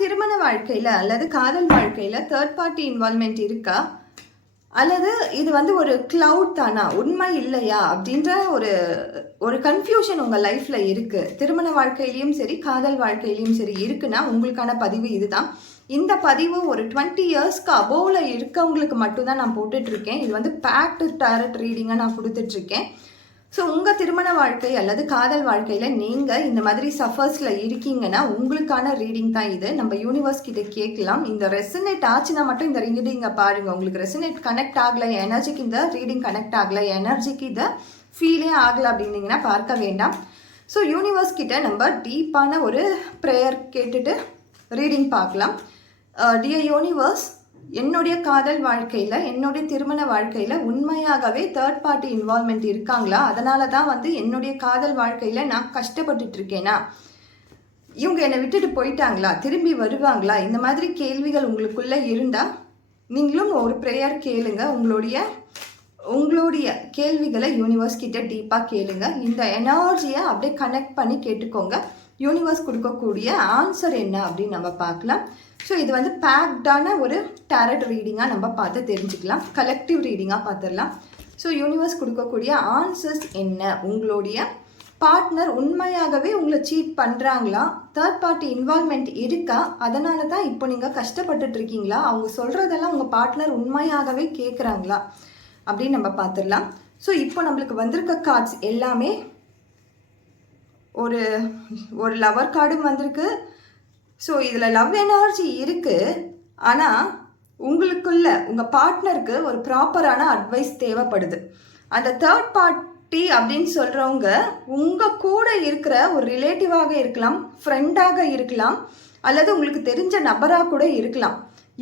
திருமண வாழ்க்கையில் அல்லது காதல் வாழ்க்கையில் தேர்ட் பார்ட்டி இன்வால்மெண்ட் இருக்கா, அல்லது இது வந்து ஒரு கிளவுட் தானா, உண்மை இல்லையா அப்படின்ற ஒரு ஒரு கன்ஃபியூஷன் உங்கள் லைஃப்பில் இருக்குது. திருமண வாழ்க்கையிலையும் சரி காதல் வாழ்க்கையிலையும் சரி இருக்குன்னா உங்களுக்கான பதிவு இதுதான். இந்த பதிவு ஒரு 20 இயர்ஸ்க்கு அபோவில் இருக்கவங்களுக்கு மட்டும்தான் நான் போட்டுட்ருக்கேன். இது வந்து பேக்டு டாரட் ரீடிங்காக நான் கொடுத்துட்ருக்கேன். ஸோ உங்கள் திருமண வாழ்க்கை அல்லது காதல் வாழ்க்கையில் நீங்கள் இந்த மாதிரி சஃபர்ஸில் இருக்கீங்கன்னா உங்களுக்கான ரீடிங் தான் இது. நம்ம யூனிவர்ஸ் கிட்ட கேட்கலாம். இந்த ரெசனேட் ஆச்சுன்னா மட்டும் இந்த ரீடிங்கை பாருங்கள். உங்களுக்கு ரெசனேட் கனெக்ட் ஆகலை, எனர்ஜிக்கு இந்த ரீடிங் கனெக்ட் ஆகலை, எனர்ஜிக்கு இதை ஃபீலே ஆகலை அப்படின்னீங்கன்னா பார்க்க வேண்டாம். ஸோ யூனிவர்ஸ் கிட்ட நம்ம டீப்பான ஒரு ப்ரேயர் கேட்டுட்டு ரீடிங் பார்க்கலாம். டியர் யூனிவர்ஸ், என்னுடைய காதல் வாழ்க்கையில் என்னுடைய திருமண வாழ்க்கையில் உண்மையாகவே தேர்ட் பார்ட்டி இன்வால்மெண்ட் இருக்காங்களா? அதனால தான் வந்து என்னுடைய காதல் வாழ்க்கையில் நான் கஷ்டப்பட்டுட்டு இருக்கேனா? இவங்க என்னை விட்டுட்டு போயிட்டாங்களா? திரும்பி வருவாங்களா? இந்த மாதிரி கேள்விகள் உங்களுக்குள்ளே இருந்தால் நீங்களும் ஒரு ப்ரேயர் கேளுங்க. உங்களுடைய கேள்விகளை யூனிவர்ஸ் கிட்ட டீப்பாக கேளுங்க. இந்த எனர்ஜியை அப்படியே கனெக்ட் பண்ணி கேட்டுக்கோங்க. யூனிவர்ஸ் கொடுக்கக்கூடிய ஆன்சர் என்ன அப்படின்னு நம்ம பார்க்கலாம். ஸோ இது வந்து பேக்டான ஒரு டாரட் ரீடிங்காக நம்ம பார்த்து தெரிஞ்சுக்கலாம். கலெக்டிவ் ரீடிங்காக பார்த்துடலாம். ஸோ யூனிவர்ஸ் கொடுக்கக்கூடிய ஆன்சர்ஸ் என்ன? உங்களுடைய பார்ட்னர் உண்மையாகவே உங்களை சீட் பண்ணுறாங்களா? தேர்ட் பார்ட்டி இன்வால்மெண்ட் இருக்கா? அதனால தான் இப்போ நீங்கள் கஷ்டப்பட்டுட்டு இருக்கீங்களா? அவங்க சொல்கிறதெல்லாம் உங்கள் பார்ட்னர் உண்மையாகவே கேட்குறாங்களா அப்படின்னு நம்ம பார்த்துடலாம். ஸோ இப்போ நம்மளுக்கு வந்திருக்க கார்ட்ஸ் எல்லாமே ஒரு லவர் கார்டும் வந்திருக்கு. ஸோ இதில் லவ் எனர்ஜி இருக்குது. ஆனால் உங்களுக்குள்ள உங்கள் பார்ட்னருக்கு ஒரு ப்ராப்பரான அட்வைஸ் தேவைப்படுது. அந்த தேர்ட் பார்ட்டி அப்படின்னு சொல்கிறவங்க உங்கள் கூட இருக்கிற ஒரு ரிலேட்டிவாக இருக்கலாம், ஃப்ரெண்டாக இருக்கலாம், அல்லது உங்களுக்கு தெரிஞ்ச நபராக கூட இருக்கலாம்.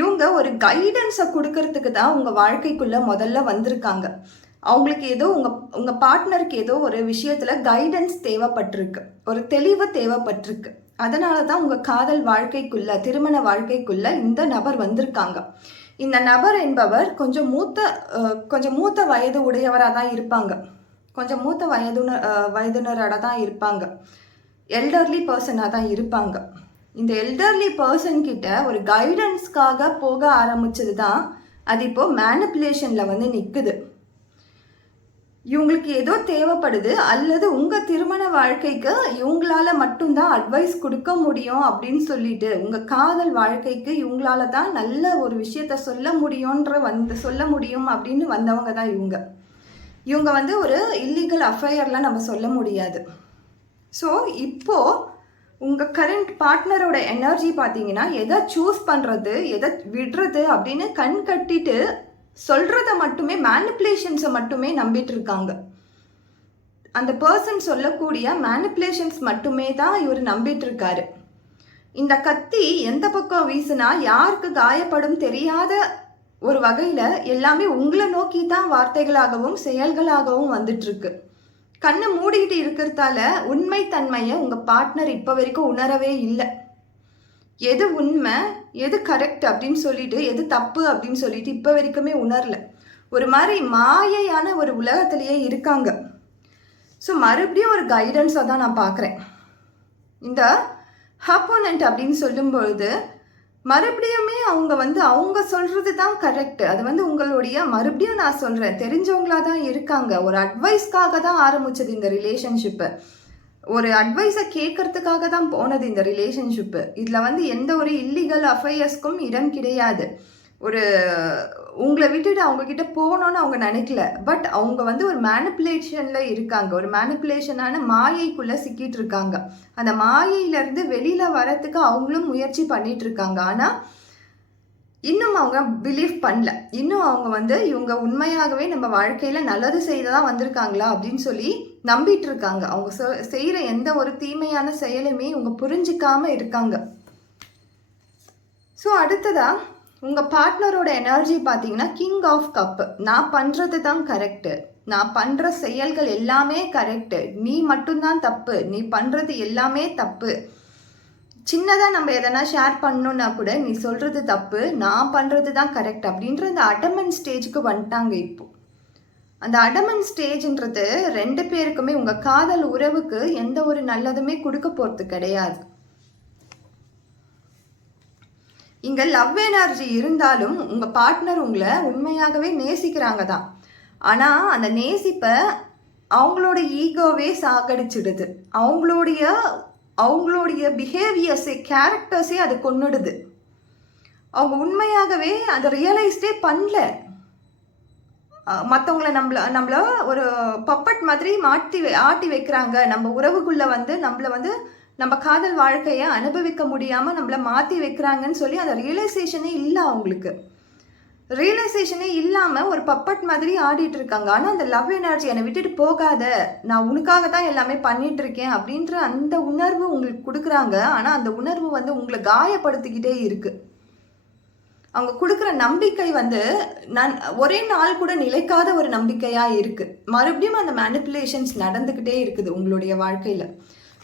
இவங்க ஒரு கைடன்ஸை கொடுக்கறதுக்கு தான் உங்கள் வாழ்க்கைக்குள்ளே முதல்ல வந்திருக்காங்க. அவங்களுக்கு ஏதோ உங்கள் பார்ட்னருக்கு ஏதோ ஒரு விஷயத்தில் கைடன்ஸ் தேவைப்பட்டிருக்கு, ஒரு தெளிவு தேவைப்பட்டிருக்கு. அதனால தான் உங்கள் காதல் வாழ்க்கைக்குள்ள, திருமண வாழ்க்கைக்குள்ள இந்த நபர் வந்திருக்காங்க. இந்த நபர் என்பவர் கொஞ்சம் மூத்த வயது உடையவராக தான் இருப்பாங்க, கொஞ்சம் மூத்த வயதினராக தான் இருப்பாங்க, எல்டர்லி பர்சனாக தான் இருப்பாங்க. இந்த எல்டர்லி பர்சன் கிட்ட ஒரு கைடன்ஸ்க்காக போக ஆரம்பிச்சது தான் அது இப்போது மேனிப்புலேஷனில் வந்து நிற்குது. இவங்களுக்கு ஏதோ தேவைப்படுது, அல்லது உங்கள் திருமண வாழ்க்கைக்கு இவங்களால மட்டும்தான் அட்வைஸ் கொடுக்க முடியும் அப்படின்னு சொல்லிட்டு, உங்கள் காதல் வாழ்க்கைக்கு இவங்களால தான் நல்ல ஒரு விஷயத்த சொல்ல முடியும் அப்படின்னு வந்தவங்க தான் இவங்க வந்து ஒரு இல்லீகல் அஃபையர்லாம் நம்ம சொல்ல முடியாது. ஸோ இப்போது உங்கள் கரண்ட் பார்ட்னரோட எனர்ஜி பார்த்தீங்கன்னா எதை சூஸ் பண்ணுறது எதை விடுறது அப்படின்னு கண் கட்டிட்டு சொல்கிறத மட்டுமே, மேனிப்புலேஷன்ஸை மட்டுமே நம்பிட்டு இருக்காங்க. அந்த பர்சன் சொல்லக்கூடிய மேனிப்புலேஷன்ஸ் மட்டுமே தான் இவர் நம்பிட்டு இருக்காரு. இந்த கத்தி எந்த பக்கம் வீசுனா யாருக்கு காயப்படும் தெரியாத ஒரு வகையில் எல்லாமே உங்களை நோக்கி தான் வார்த்தைகளாகவும் செயல்களாகவும் வந்துட்டுருக்கு. கண்ணை மூடிக்கிட்டு இருக்கிறதால உண்மைத்தன்மையை உங்கள் பார்ட்னர் இப்போ வரைக்கும் உணரவே இல்லை. எது உண்மை எது கரெக்ட் அப்படின்னு சொல்லிட்டு, எது தப்பு அப்படின்னு சொல்லிட்டு இப்போ வரைக்குமே உணரல. ஒரு மாதிரி மாயையான ஒரு உலகத்திலேயே இருக்காங்க. ஸோ மறுபடியும் ஒரு கைடன்ஸாக தான் நான் பார்க்குறேன். இந்த ஹப்போனண்ட் அப்படின்னு சொல்லும்பொழுது மறுபடியுமே அவங்க சொல்கிறது தான் கரெக்ட். அது வந்து உங்களுடைய, மறுபடியும் நான் சொல்கிறேன், தெரிஞ்சவங்களாக தான் இருக்காங்க. ஒரு அட்வைஸ்க்காக தான் ஆரம்பிச்சது இந்த ரிலேஷன்ஷிப்பு. ஒரு அட்வைஸை கேட்கறதுக்காக தான் போனது இந்த ரிலேஷன்ஷிப்பு. இதில் வந்து எந்த ஒரு இல்லீகல் அஃபையர்ஸ்க்கும் இடம் கிடையாது. உங்களை விட்டுட்டு அவங்கக்கிட்ட போகணுன்னு அவங்க நினைக்கல. பட் அவங்க வந்து ஒரு மேனிப்புலேஷனில் இருக்காங்க, ஒரு மேனிப்புலேஷனான மாயைக்குள்ளே சிக்கிட்டு இருக்காங்க. அந்த மாயையிலேருந்து வெளியில் வரத்துக்கு அவங்களும் முயற்சி பண்ணிட்டு இருக்காங்க. ஆனால் இன்னும் அவங்க பிலீவ் பண்ணல. இன்னும் அவங்க வந்து இவங்க உண்மையாகவே நம்ம வாழ்க்கையில் நல்லது செய்ய தான் வந்திருக்காங்களா அப்படின்னு சொல்லி நம்பிட்டு இருக்காங்க. அவங்க செய்கிற எந்த ஒரு தீமையான செயலுமே இவங்க புரிஞ்சிக்காமல் இருக்காங்க. ஸோ அடுத்ததாக உங்கள் பார்ட்னரோட எனர்ஜி பார்த்தீங்கன்னா கிங் ஆஃப் கப்பு. நான் பண்ணுறது தான் கரெக்டு, நான் பண்ணுற செயல்கள் எல்லாமே கரெக்டு, நீ மட்டும்தான் தப்பு, நீ பண்ணுறது எல்லாமே தப்பு. சின்னதாக நம்ம எதனா ஷேர் பண்ணணுன்னா கூட நீ சொல்கிறது தப்பு, நான் பண்ணுறது தான் கரெக்ட் அப்படின்ற அந்த அடமன் ஸ்டேஜுக்கு வந்துட்டாங்க. இப்போ அந்த அடமன் ஸ்டேஜ்ன்றது 2 பேருக்குமே உங்கள் காதல் உறவுக்கு எந்த ஒரு நல்லதுமே கொடுக்க போகிறது கிடையாது. இங்கே லவ் எனர்ஜி இருந்தாலும் உங்கள் பார்ட்னர் உங்களை உண்மையாகவே நேசிக்கிறாங்க தான். ஆனால் அந்த நேசிப்பை அவங்களோட ஈகோவே சாகடிச்சிடுது. அவங்களுடைய பிஹேவியர்ஸே, கேரக்டர்ஸே அது கொன்னுடுது. அவங்க உண்மையாகவே அதை ரியலைஸ்டே பண்ணல. மற்றவங்கள நம்மள ஒரு பப்பட் மாதிரி ஆட்டி வைக்கிறாங்க. நம்ம உறவுக்குள்ளே நம்மளை நம்ம காதல் வாழ்க்கையை அனுபவிக்க முடியாமல் நம்மளை மாற்றி வைக்கிறாங்கன்னு சொல்லி அந்த ரியலைசேஷனே இல்லை. அவங்களுக்கு ரியலைசேஷனே இல்லாமல் ஒரு பப்பட் மாதிரி ஆடிட்டு இருக்காங்க. ஆனால் அந்த லவ் எனர்ஜி என்னை விட்டுட்டு போகாத, நான் உனக்காக தான் எல்லாமே பண்ணிட்டு இருக்கேன் அப்படின்ற அந்த உணர்வு உங்களுக்கு கொடுக்குறாங்க. ஆனால் அந்த உணர்வு உங்களை காயப்படுத்திக்கிட்டே இருக்கு. அவங்க கொடுக்குற நம்பிக்கை நான் ஒரே நாள் கூட நிலைக்காத ஒரு நம்பிக்கையாக இருக்குது. மறுபடியும் அந்த மேனிப்புலேஷன்ஸ் நடந்துக்கிட்டே இருக்குது உங்களுடைய வாழ்க்கையில்.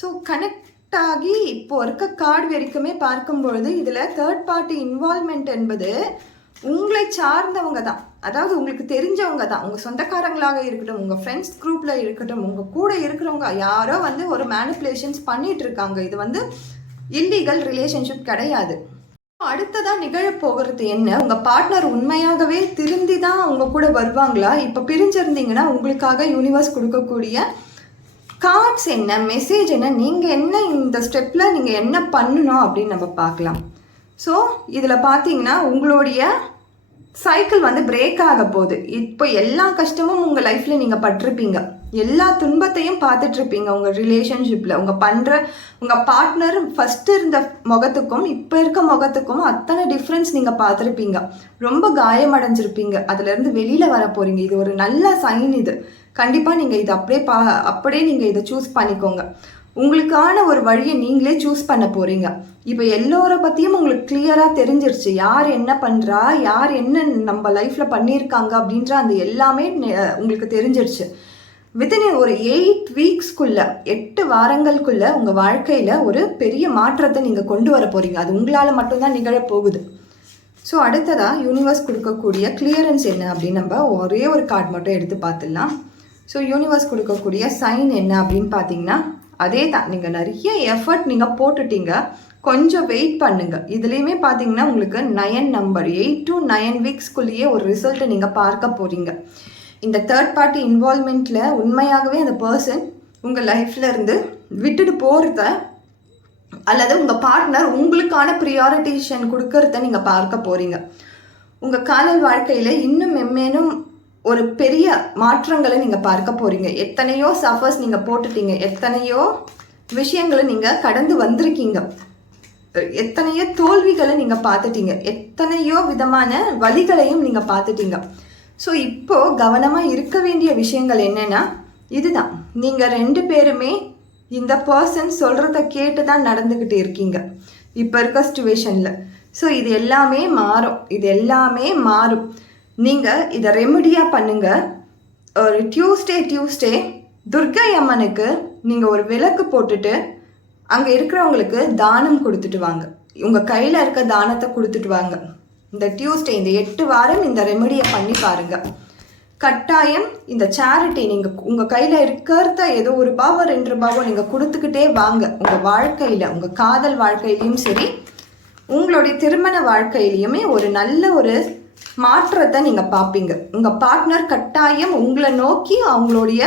ஸோ கனெக்ட் ஆகி இப்போ இருக்க கார்டு வரைக்குமே பார்க்கும்பொழுது இதில் தேர்ட் பார்ட்டி இன்வால்மெண்ட் என்பது உங்களை சார்ந்தவங்க தான், அதாவது உங்களுக்கு தெரிஞ்சவங்க தான். உங்கள் சொந்தக்காரங்களாக இருக்கட்டும், உங்கள் ஃப்ரெண்ட்ஸ் குரூப்பில் இருக்கட்டும், உங்கள் கூட இருக்கிறவங்க யாரோ ஒரு மேனிப்புலேஷன்ஸ் பண்ணிட்டு இருக்காங்க. இது இல்லீகல் ரிலேஷன்ஷிப் கிடையாது. அடுத்ததாக நிகழப்போகிறது என்ன? உங்கள் பார்ட்னர் உண்மையாகவே திருந்தி தான் அவங்க கூட வருவாங்களா? இப்போ பிரிஞ்சிருந்தீங்கன்னா உங்களுக்காக யூனிவர்ஸ் கொடுக்கக்கூடிய கார்ட்ஸ் என்ன, மெசேஜ் என்ன, நீங்கள் என்ன இந்த ஸ்டெப்பில் நீங்கள் என்ன பண்ணணும் அப்படின்னு நம்ம பார்க்கலாம். ஸோ இதில் பார்த்தீங்கன்னா உங்களுடைய சைக்கிள் பிரேக் ஆக போகுது. இப்போ எல்லா கஷ்டமும் உங்கள் லைஃப்பில் நீங்கள் பட்டிருப்பீங்க, எல்லா துன்பத்தையும் பார்த்துட்ருப்பீங்க. உங்கள் ரிலேஷன்ஷிப்பில் உங்கள் பார்ட்னர் ஃபஸ்ட்டு இருந்த முகத்துக்கும் இப்போ இருக்க முகத்துக்கும் அத்தனை டிஃப்ரென்ஸ் நீங்கள் பார்த்துருப்பீங்க. ரொம்ப காயமடைஞ்சிருப்பீங்க. அதுலேருந்து வெளியில் வர போகிறீங்க. இது ஒரு நல்ல சைன். இது கண்டிப்பாக நீங்கள் இது அப்படியே நீங்கள் இதை சூஸ் பண்ணிக்கோங்க. உங்களுக்கான ஒரு வழியை நீங்களே சூஸ் பண்ண போகிறீங்க. இப்போ எல்லோரை பற்றியும் உங்களுக்கு கிளியராக தெரிஞ்சிருச்சு. யார் என்ன பண்ணுறா, யார் என்ன நம்ம லைஃப்பில் பண்ணியிருக்காங்க அப்படின்ற அந்த எல்லாமே உங்களுக்கு தெரிஞ்சிருச்சு. வித்தின் ஒரு 8 வீக்ஸ்க்குள்ளே, 8 வாரங்களுக்குள்ளே உங்கள் வாழ்க்கையில் ஒரு பெரிய மாற்றத்தை நீங்கள் கொண்டு வர போகிறீங்க. அது உங்களால் மட்டும்தான் நிகழப்போகுது. ஸோ அடுத்ததாக யூனிவர்ஸ் கொடுக்கக்கூடிய கிளியரன்ஸ் என்ன அப்படின்னு நம்ம ஒரே ஒரு கார்டு மட்டும் எடுத்து பார்த்துடலாம். ஸோ யூனிவர்ஸ் கொடுக்கக்கூடிய சைன் என்ன அப்படின்னு பார்த்தீங்கன்னா அதே தான். நீங்கள் நிறைய எஃபர்ட் நீங்கள் போட்டுட்டீங்க, கொஞ்சம் வெயிட் பண்ணுங்கள். இதுலேயுமே பார்த்தீங்கன்னா உங்களுக்கு 9 நம்பர், 8 to 9 வீக்ஸ்க்குள்ளேயே ஒரு ரிசல்ட்டை நீங்கள் பார்க்க போகிறீங்க. இந்த தேர்ட் பார்ட்டி இன்வால்மெண்ட்டில் உண்மையாகவே அந்த பர்சன் உங்கள் லைஃப்பில் இருந்து விட்டுட்டு போகிறத அல்லது உங்கள் பார்ட்னர் உங்களுக்கான ப்ரியாரிட்டேஷன் கொடுக்கறத நீங்கள் பார்க்க போகிறீங்க. உங்கள் காதல் வாழ்க்கையில் இன்னும் மென்மேலும் ஒரு பெரிய மாற்றங்களை நீங்கள் பார்க்க போகிறீங்க. எத்தனையோ சஃபர்ஸ் நீங்கள் போட்டுட்டீங்க, எத்தனையோ விஷயங்களை நீங்கள் கடந்து வந்திருக்கீங்க, எத்தனையோ தோல்விகளை நீங்கள் பார்த்துட்டீங்க, எத்தனையோ விதமான வழிகளையும் நீங்கள் பார்த்துட்டீங்க. ஸோ இப்போது கவனமாக இருக்க வேண்டிய விஷயங்கள் என்னென்னா இதுதான். நீங்கள் 2 பேருமே இந்த பர்சன் சொல்கிறத கேட்டு தான் நடந்துக்கிட்டு இருக்கீங்க இப்போ இருக்க சிச்சுவேஷனில். ஸோ இது எல்லாமே மாறும். நீங்கள் இதை ரெமிடியாக பண்ணுங்கள். ஒரு டியூஸ்டே துர்கை அம்மனுக்கு நீங்கள் ஒரு விளக்கு போட்டுட்டு அங்கே இருக்கிறவங்களுக்கு தானம் கொடுத்துட்டு வாங்க. உங்கள் கையில் இருக்க தானத்தை கொடுத்துட்டு வாங்க. இந்த டியூஸ்டே, இந்த 8 வாரம் இந்த ரெமிடியை பண்ணி பாருங்கள். கட்டாயம் இந்த சேரிட்டி நீங்கள் உங்கள் கையில் இருக்கிறத ஏதோ ₹1 ₹2 நீங்கள் கொடுத்துக்கிட்டே வாங்க. உங்கள் வாழ்க்கையில், உங்கள் காதல் வாழ்க்கையிலையும் சரி, உங்களுடைய திருமண வாழ்க்கையிலையுமே ஒரு நல்ல ஒரு மாற்றத்தை நீங்கள் பார்ப்பீங்க. உங்கள் பார்ட்னர் கட்டாயம் உங்களை நோக்கி அவங்களுடைய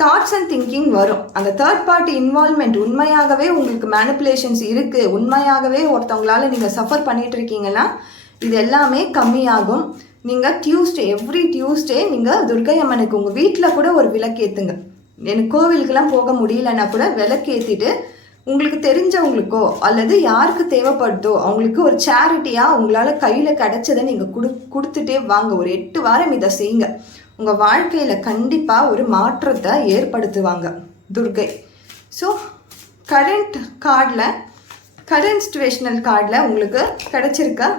தாட்ஸ் அண்ட் திங்கிங் வரும். அந்த தேர்ட் பார்ட்டி இன்வால்மெண்ட் உண்மையாகவே உங்களுக்கு மேனிப்புலேஷன்ஸ் இருக்குது, உண்மையாகவே ஒருத்தவங்களால நீங்கள் சஃபர் பண்ணிட்டு இருக்கீங்கன்னா இது எல்லாமே கம்மியாகும். நீங்கள் எவ்ரி டியூஸ்டே நீங்கள் துர்கை அம்மனுக்கு உங்கள் வீட்டில் கூட ஒரு விளக்கேற்றுங்க. எனக்கு கோவிலுக்கெல்லாம் போக முடியலன்னா கூட விளக்கேற்றிட்டு உங்களுக்கு தெரிஞ்சவங்களுக்கோ அல்லது யாருக்கு தேவைப்படுதோ அவங்களுக்கு ஒரு சேரிட்டியாக உங்களால் கையில் கிடைச்சதை நீங்கள் கொடுத்துட்டே வாங்க. ஒரு 8 வாரம் இதை செய்யுங்க. உங்கள் வாழ்க்கையில் கண்டிப்பாக ஒரு மாற்றத்தை ஏற்படுத்துவாங்க துர்கை. ஸோ கரண்ட் சிச்சுவேஷனல் கார்டில் உங்களுக்கு கிடைச்சிருக்க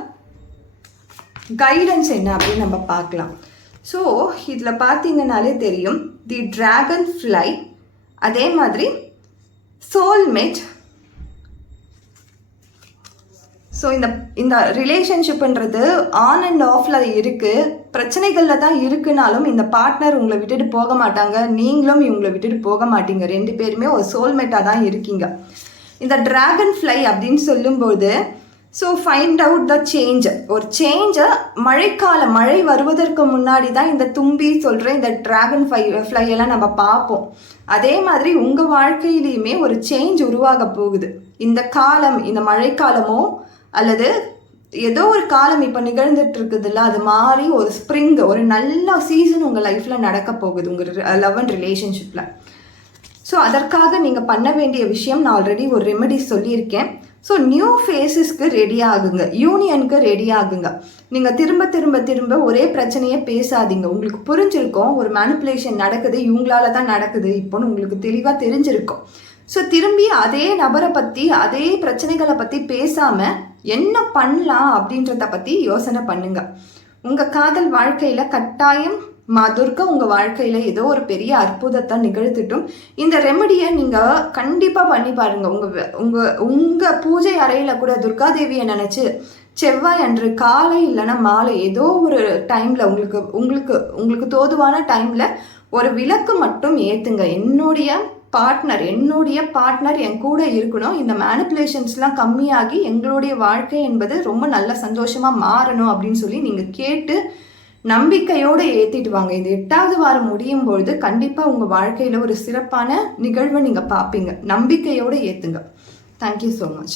கைடன்ஸ் என்ன அப்படின்னு நம்ம பார்க்கலாம். ஸோ இதில் பார்த்தீங்கன்னாலே தெரியும், தி டிராகன் ஃப்ளை, அதே மாதிரி சோல்மேட். ஸோ இந்த ரிலேஷன்ஷிப்புன்றது ஆன் அண்ட் ஆஃப்ல இருக்குது, பிரச்சனைகளில் தான் இருக்குனாலும் இந்த பார்ட்னர் உங்களை விட்டுட்டு போக மாட்டாங்க, நீங்களும் இவங்களை விட்டுட்டு போக மாட்டீங்க. 2 பேருமே ஒரு சோல்மேட்டாக தான் இருக்கீங்க. இந்த டிராகன் ஃப்ளை அப்படின்னு சொல்லும்போது so find out the change. ஒரு சேஞ்சை மழை வருவதற்கு முன்னாடி தான் இந்த தும்பி சொல்கிற இந்த ட்ராகன் ஃப்ளை எல்லாம் நம்ம பார்ப்போம். அதே மாதிரி உங்கள் வாழ்க்கையிலையுமே ஒரு சேஞ்ச் உருவாக போகுது. இந்த காலம், இந்த மழைக்காலமோ அல்லது ஏதோ ஒரு காலம் இப்போ நிகழ்ந்துட்டு இருக்குதுல்ல, அது மாதிரி ஒரு ஸ்ப்ரிங், ஒரு நல்ல சீசன் உங்கள் லைஃப்பில் நடக்க போகுது உங்கள் லவ் அண்ட் ரிலேஷன்ஷிப்பில். ஸோ அதற்காக நீங்கள் பண்ண வேண்டிய விஷயம் நான் ஆல்ரெடி ஒரு ரெமெடி சொல்லியிருக்கேன். ஸோ நியூ ஃபேஸஸ்க்கு ரெடி ஆகுங்க, யூனியனுக்கு ரெடி ஆகுங்க. நீங்கள் திரும்ப திரும்ப திரும்ப ஒரே பிரச்சனையே பேசாதீங்க. உங்களுக்கு புரிஞ்சிருக்கும் ஒரு மேனிப்புலேஷன் நடக்குது, இவங்களால தான் நடக்குது இப்போன்னு உங்களுக்கு தெளிவாக தெரிஞ்சிருக்கும். ஸோ திரும்பி அதே நபரை பற்றி, அதே பிரச்சனைகளை பற்றி பேசாமல் என்ன பண்ணலாம் அப்படின்றத பற்றி யோசனை பண்ணுங்க. உங்கள் காதல் வாழ்க்கையில் கட்டாயம் துர்கா உங்கள் வாழ்க்கையில் ஏதோ ஒரு பெரிய அற்புதத்தை நிகழ்த்திட்டும். இந்த ரெமடியை நீங்கள் கண்டிப்பாக பண்ணி பாருங்கள். உங்கள் பூஜை அறையில் கூட துர்கா தேவியை நினச்சி செவ்வாய் அன்று காலை இல்லைன்னா மாலை ஏதோ ஒரு டைமில் உங்களுக்கு தோதுவான டைமில் ஒரு விளக்கு மட்டும் ஏற்றுங்க. என்னுடைய பார்ட்னர் என் கூட இருக்கணும், இந்த மேனிப்புலேஷன்ஸ்லாம் கம்மியாகி எங்களுடைய வாழ்க்கை என்பது ரொம்ப நல்ல சந்தோஷமாக மாறணும் அப்படின்னு சொல்லி நீங்கள் கேட்டு நம்பிக்கையோடு ஏற்றிட்டு வாங்க. இந்த 8வது வாரம் முடியும் பொழுது கண்டிப்பாக உங்கள் வாழ்க்கையில் ஒரு சிறப்பான நிகழ்வை நீங்கள் பார்ப்பீங்க. நம்பிக்கையோடு ஏற்றுங்க. Thank you so much.